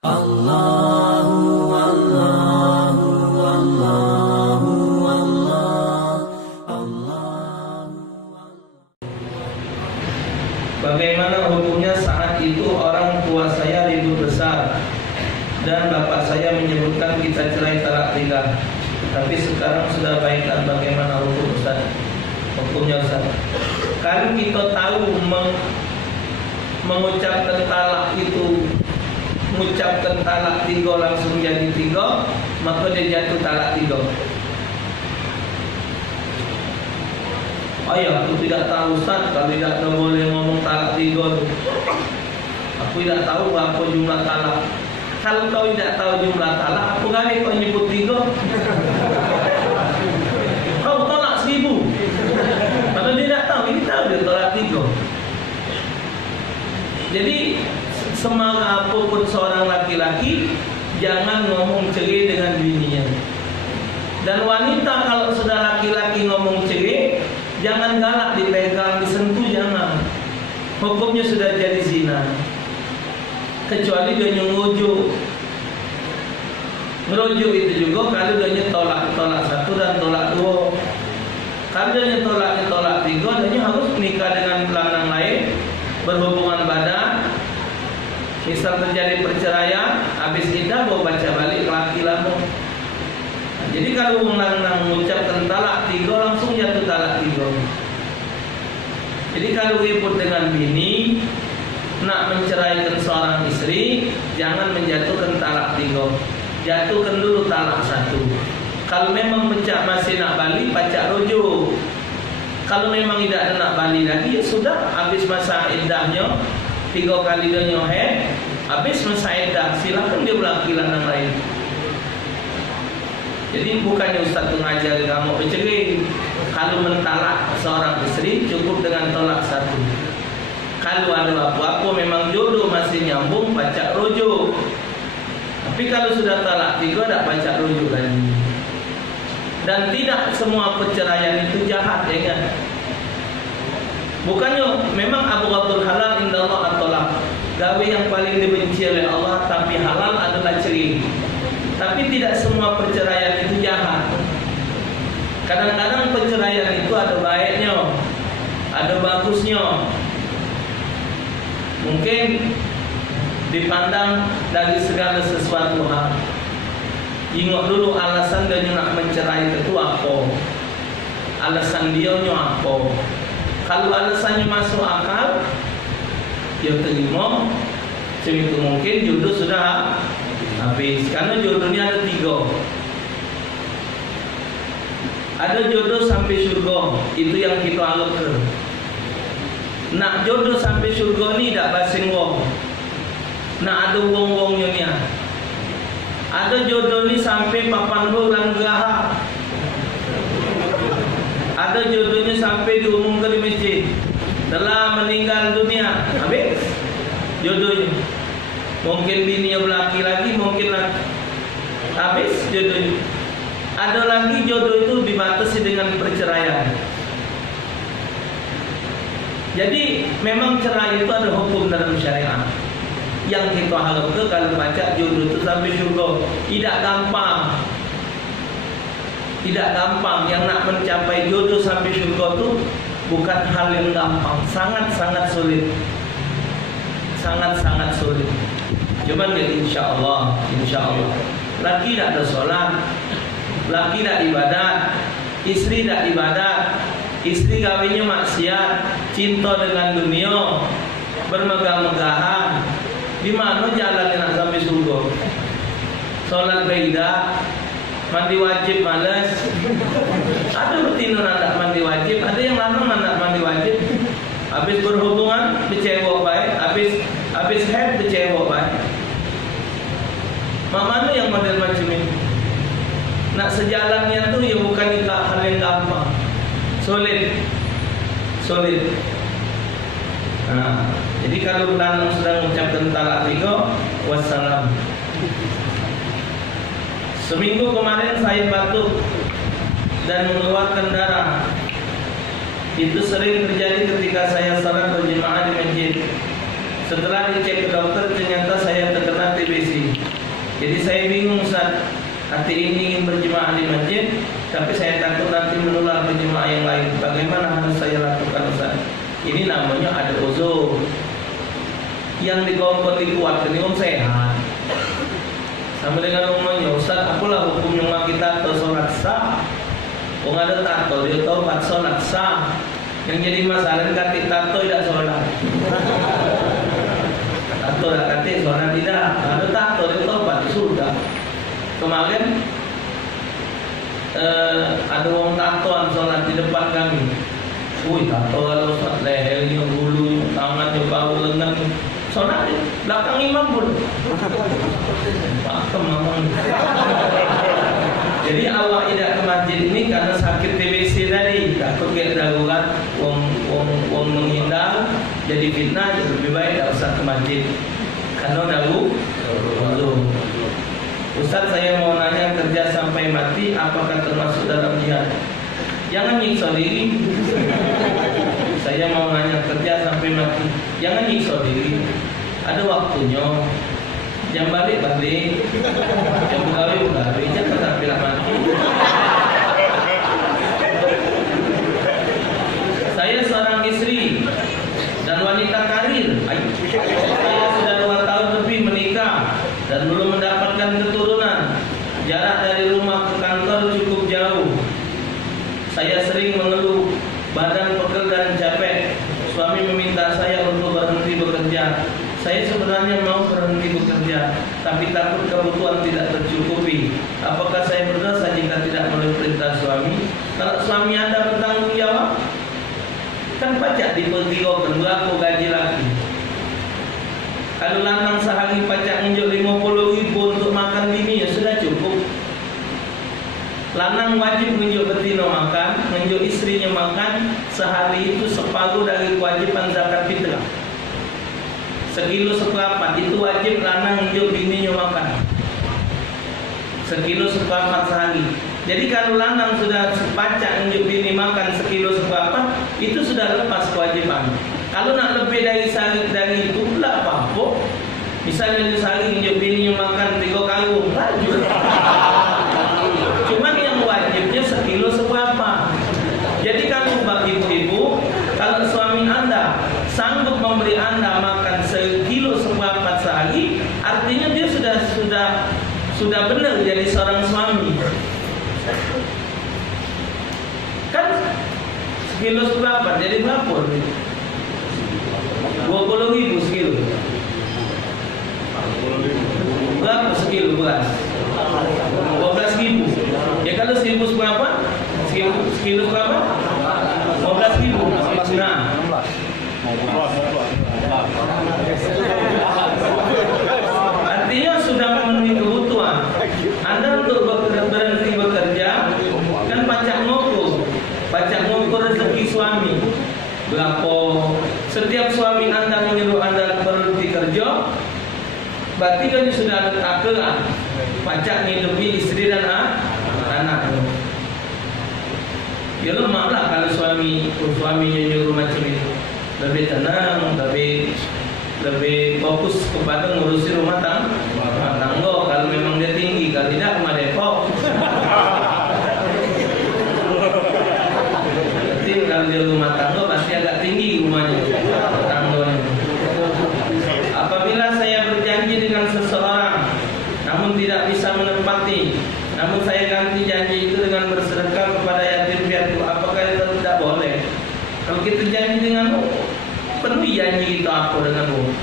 Allahu Allahu Allahu Allah. Bagaimana hukumnya saat itu orang tua saya ribut besar dan bapak saya menyebutkan kita cerai talak 3. Tapi sekarang sudah baikan, bagaimana hukum Ustaz? Hukumnya Ustaz, kalau kita tahu mengucapkan talak itu, mengucapkan talak 3 langsung jadi 3, maka dia jatuh talak 3. Ayah, aku tidak tahu Ustaz, kalau tidak boleh ngomong talak 3 tu. Aku tidak tahu apa jumlah talak. Kalau kau tidak tahu jumlah talak, apa kali kau nyebut 3? Kau tolak 1000. Kalau dia tidak tahu, ini tahu dia tolak 3. Jadi semangat apapun seorang laki-laki, jangan ngomong cerai dengan bininya. Dan wanita kalau sudah laki-laki ngomong cerai, jangan galak dipegang, disentuh, jangan. Hukumnya sudah jadi zina. Kecuali dia ngerujuk. Ngerujuk itu juga kalau dia tolak 1 dan tolak 2. Kalau dia tolak 3, dia harus menikah dengan lanang lain, berhubungan badan. Misal terjadi perceraian, habis iddah bawa baca balik laki lama. Jadi kalau lanang mengucapkan talak 3, langsung jatuh talak 3. Jadi kalau ribut dengan bini, nak menceraikan seorang istri, jangan menjatuhkan talak 3. Jatuhkan dulu talak 1. Kalau memang masih nak balik, baca rujuk. Kalau memang tidak nak balik lagi, ya sudah, habis masa iddahnya 3 kali dia nyohet, habis masa iddah, silakan dia berlaki lanang lain. Jadi bukannya Ustaz mengajar kamu bercerai. Kalau mentalak seorang istri, cukup dengan tolak 1. Kalau ada apa-apa memang jodoh masih nyambung, baca rujuk. Tapi kalau sudah talak 3, tak baca rujuk lagi. Dan tidak semua perceraian itu jahat, ingat. Bukannya memang abghadul halal indallah at-talaq. Gawe yang paling dibenci oleh Allah tapi halal adalah cerai. Tapi tidak semua perceraian itu jahat. Kadang-kadang perceraian itu ada baiknya, ada bagusnya. Mungkin dipandang dari segala sesuatu hal. Ingat dulu alasan dia nak mencerai itu apa, alasan dia apa. Kalau alasannya masuk akal, dia terima. Segitu mungkin jodoh sudah habis. Karena jodohnya ada 3. Ada jodoh sampai surga, itu yang kita harapkan. Nak jodoh sampai surga ni tak basing wong. Nak ada wong-wongnya ni. Ada jodoh ni sampai papan bulan geraha. Ada jodohnya sampai diumumkan di masjid, telah meninggal dunia, habis jodohnya. Mungkin bininya berlaki lagi, mungkin lagi, habis jodohnya. Ada lagi jodoh itu dibatasi dengan perceraian. Jadi memang cerai itu ada hukum dalam syariat. Yang kita harapkan kalau baca jodoh itu sampai surga, tidak gampang. Tidak gampang. Yang nak mencapai jodoh sampai surga itu bukan hal yang gampang. Sangat-sangat sulit. Sangat-sangat sulit. Cuman ya insya Allah. Laki tak ada sholat, laki tak ibadat, istri tak ibadat, istri kawinnya maksiat, cinta dengan dunia, bermegah-megahan. Di mana jalan nak sampai surga? Sholat beda, mandi wajib malas. Ada betina nak mandi wajib, ada yang lanang nak mandi wajib. Habis berhubungan bercewek baik, habis head bercewek baik. Mana yang model macam ini? Nak sejalannya tu ya bukan hal yang gampang. Sulit. Jadi kalau lanang sedang mengucapkan talak 3, wassalam. Seminggu kemarin saya batuk dan mengeluarkan darah. Itu sering terjadi ketika saya salat berjemaah di masjid. Setelah dicek ke dokter, ternyata saya terkena TBC. Jadi saya bingung Ustaz, hati ini ingin berjemaah di masjid, tapi saya takut nanti menular ke jemaah yang lain. Bagaimana harus saya lakukan Ustaz? Ini namanya ada uzur. Yang dikongkot dikuatkan ini sehat. Sama dengan umumnya Ustaz, apalah hukumnya maki tato sholat sah? Kung ada tato, dia tahu pat sholat sah. Yang jadi masalah kati tato tidak sholat. Tato tidak kati sholat tidak. Ada tato dia tahu pat sudah. Kemarin ada orang tatoan sholat di depan kami. Wih, tato kalau sholat lehernya, bulu, tangannya, bau, lengan, sholat di belakang imam pun. Pakem memang. Jadi awak tidak ke masjid ini karena sakit TBC tadi, takut kayak darurat, wong menghindar, jadi fitnah, jadi lebih baik tak usah ke masjid. Karena daru. Ustaz, saya mau nanya, kerja sampai mati apakah termasuk dalam jihad? Jangan nyiksa diri. Saya mau nanya, kerja sampai mati, jangan nyiksa diri. Ada waktunya. Jam balik, jam bugawi, jangan sampai mati. Saya seorang istri dan wanita karir. Saya sudah 2 tahun lebih menikah dan belum mendapatkan keturunan. Jarak dari rumah ke kantor cukup jauh. Saya sering mengeluh, badan pegel dan capek. Suami meminta saya untuk berhenti bekerja. Saya sebenarnya mau berhenti bekerja, tapi takut kebutuhan tidak tercukupi. Apakah saya berdosa jika tidak memenuhi perintah suami? Kalau suami Anda bertanggung jawab, kan pajak dipergigokan berapa gaji laki. Kalau lanang sehari pajak nunjuk 50.000 untuk makan bini, ya sudah cukup. Lanang wajib nunjuk betina makan, nunjuk istrinya makan, sehari itu separuh dari kewajiban zakat fitrah. 1,4 kilo itu wajib lanang nunjuk bininya makan. 1,4 kilo sehari. Jadi kalau lanang sudah pacak nunjuk bini makan 1,4 kilo, itu sudah lepas kewajiban. Kalau nak lebih dari itu pula apa-apa. Misalnya sehari nunjuk bininya makan 3 karung, lanjut. Cuman yang wajibnya 1,4 kilo. Jadi kalau bagi ibu, kalau suami Anda sanggup memberi Anda makan 1,4 kilo sehari, artinya dia sudah benar jadi seorang suami. Kan 1,4 kilo jadi berapa? 20.000 sekilo. Berapa sekilo beras? 12.000. Ya kalau 1.000 berapa? Sekilo berapa? 15.000. Nah, artinya sudah memenuhi kebutuhan. Anda untuk berhenti bekerja kan pajak ngukur rezeki suami berapa. Setiap suami Anda menyuruh Anda berhenti kerja, berarti kan sudah ada takaran pajak hidupi istri dan anak. Ya lemahlah kalau suaminya nyuruh macam itu. Lebih tenang, lebih fokus kepada ngurusi rumah tangga. Kalau memang dia tinggi, kalau tidak rumah Depok. Berarti kalau dia rumah tangga pasti agak tinggi rumahnya, tangganya. Apabila saya berjanji dengan seseorang, namun tidak bisa menepati, namun saya ganti janji itu dengan bersedekah kepada yatim piatu, apakah itu tidak boleh? Kalau kita janji dengan penuhi janji kita apa dengan Allah.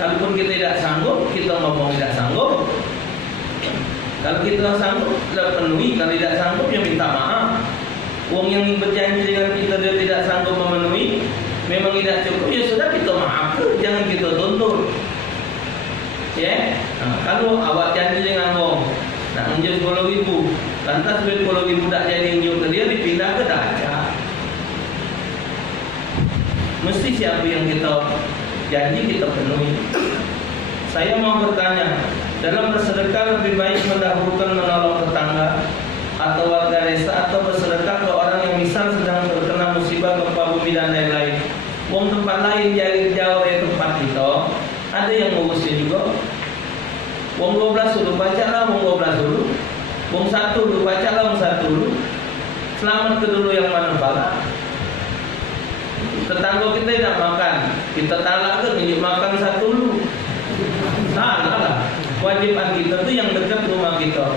Kalaupun kita tidak sanggup, kita ngomong tidak sanggup. Kalau kita sanggup, kita penuhi. Kalau tidak sanggup, ya minta maaf. Uang yang berjanji dengan kita dia tidak sanggup memenuhi, memang tidak cukup, ya sudah kita maafkan, jangan kita tuntut. Ya, nah, kalau awak janji dengan uang, nak menjual 10.000, lantas 10.000 tak jadi menjual ke dia, dipindah ke Daca. Mesti siapa yang kita janji kita penuhi. Saya mau bertanya, dalam bersedekah lebih baik mendahulukan menolong tetangga atau warga desa, atau bersedekah ke orang yang misal sedang terkena musibah gempa bumi dan lain-lain. Wong tempat lain jauh dari tempat itu, ada yang ngurusin juga. Wong 12 dulu bacalah wong 12 dulu. Wong 1 dulu bacalah wong 1 dulu. Selamat ke dulu yang mana bala. Tetangga kita tidak makan, kita talak ke ngejip makan 1 dulu. Salah lah. Kewajiban kita itu yang dekat rumah kita.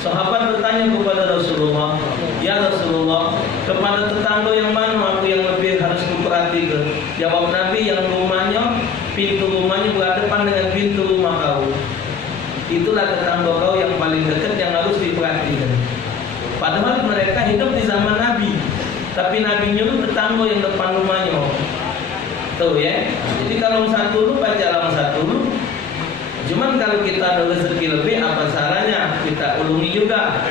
Sahabat bertanya kepada Rasulullah, ya Rasulullah, kepada tetangga yang mana aku yang lebih harus memperhatikan? Jawab Nabi, yang rumahnya, pintu rumahnya berhadapan dengan pintu rumah kau. Itulah tetangga kau yang paling dekat yang harus diperhatikan. Padahal mereka hidup di zaman Nabi, tapi Nabi nyuruh tetangga yang depan rumahnya. Tuh ya. Jadi kalau 1 dulu baca 1 dulu. Cuman kalau kita ada rezeki lebih, apa salahnya kita ulungi juga.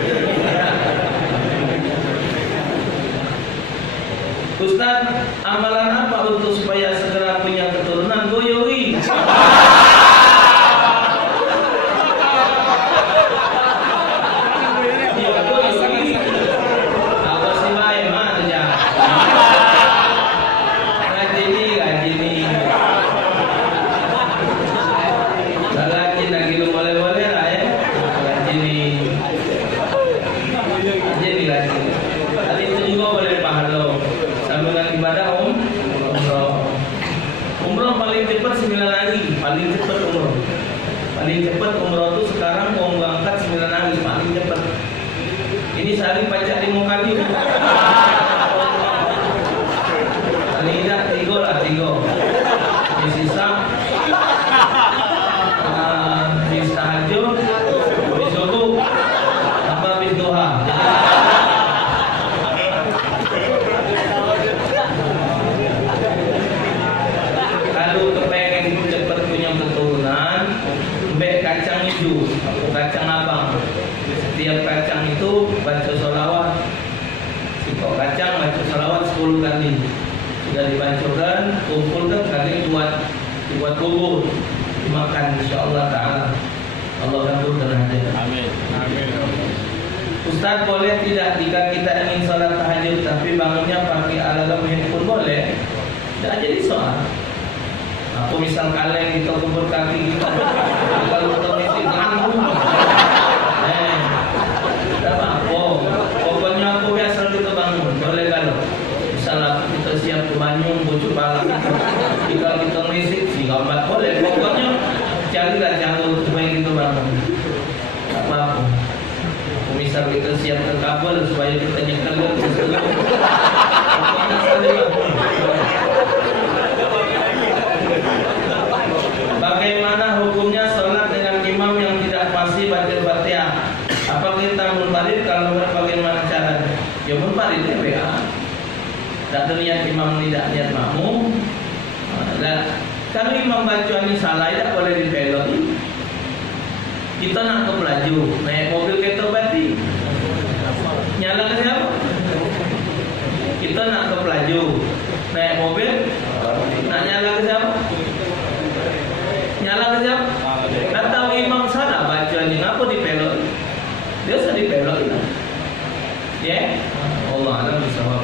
Ustaz, amalan apa untuk supaya segera punya keturunan? Goyoi. Apa sih main aja? Ngaji ni. Lagi lu boleh lah ya. Jadi lagi. Tadi itu juga boleh pahala. Sambungan ibadah umroh. Umroh paling cepat 9 hari. Paling cepat umroh. Paling cepat umroh itu sekarang mau berangkat 9 hari paling cepat. Ini sehari baca 5 kali. Paling tidak 3 lah 3. Di sisa habis tahajud, habis subuh, apa habis duha. Kalau kepengen cepat punya keturunan, mbek kacang hijau, kacang abang. Setiap kacang itu baca sholawat. Sikok kacang baca sholawat 10 kali. Sudah dibacakan, kumpulkan kali buat bubur. Makan insyaallah taala. Allah kabulkan hajat. Amin. Ustaz, boleh tidak jika kita ingin sholat tahajud tapi bangunnya pakai alarm handphone boleh? Tidak jadi soal. Aku misal kaleng kita kumpul kaki kita kalau kita mesti nanggung. Tidak apa-apa. Pokoknya aku biasa kita bangun. Boleh kalau misalnya kita siap ke Banyung, Bujuk Balak, jika kita mesti gambar boleh. Pokoknya carilah jalur supaya kita bangun. Tak apa-apa. Misal kita siap ke kabel supaya kita nyekel ke seluruh. Pokoknya sekali lah. Bagaimana hukumnya sholat dengan imam yang tidak fasih baca Fatihah? Apa kita munfarid? Kalau bagaimana caranya? Ya munfarid ya. Tak ada niat imam, tidak niat makmum. Kalau imam bacaannya salah, tidak boleh dibelok. Kita nak ke pelaju, naik mobil kereta bati. Nyala ke siapa? Kita nak ke pelaju, naik mobil, nak nyala ke siapa? Nyala ke siapa? Kata imam salah bacaannya, ngapa dibelok? Dia sudah dibelok. Ya, Allah alam bisawab.